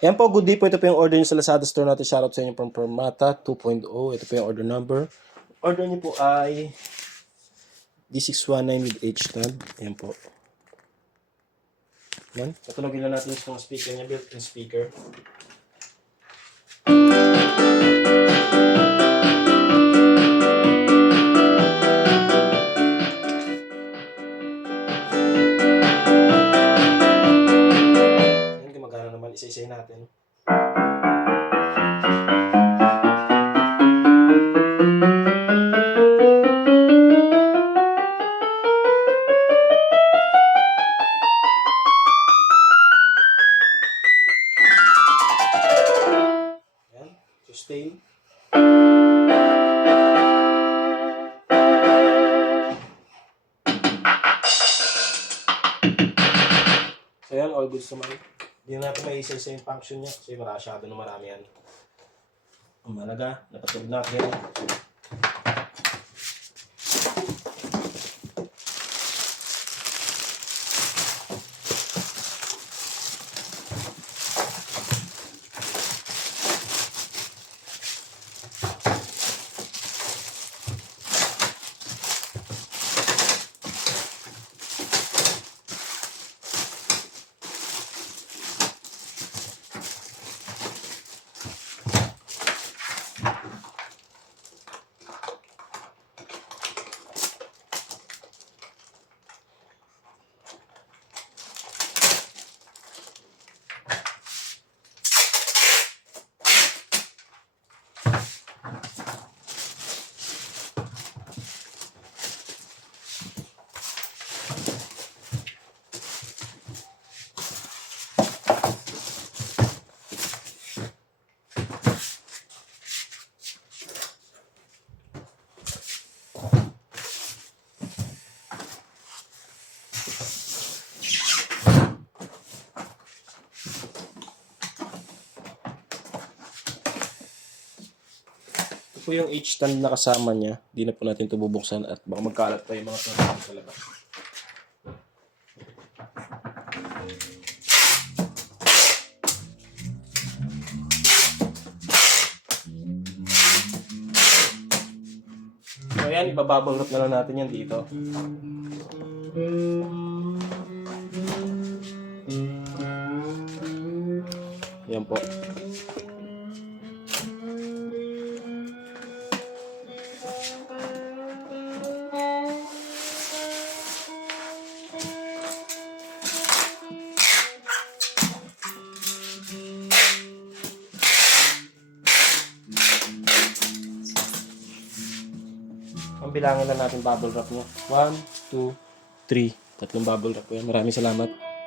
Ayan po, good day po. Ito po yung order nyo sa Lazada store natin. Shoutout sa inyo from Permata 2.0. Ito po yung order number. Order nyo po ay D619 with H-tab. Ayan po. Ayan. Patulogin lang natin yung speaker niya. Built-in speaker. Ayan, gumagana naman. Isa-isay natin. Sustain. So yan, all goods naman. Hindi na natin may isa-isa yung function niya kasi masyado na marami yan. Ang malaga, napatulog natin. Ito po yung H-stand na kasama niya. Hindi na po natin ito bubuksan at baka magkalat pa yung mga product sa labas. So ayan, ibabubble wrap na lang natin yan dito. Yan po. Ang bilangin lang natin bubble wrap niya. 1, 2, 3. Tatlong bubble wrap po yan. Maraming salamat.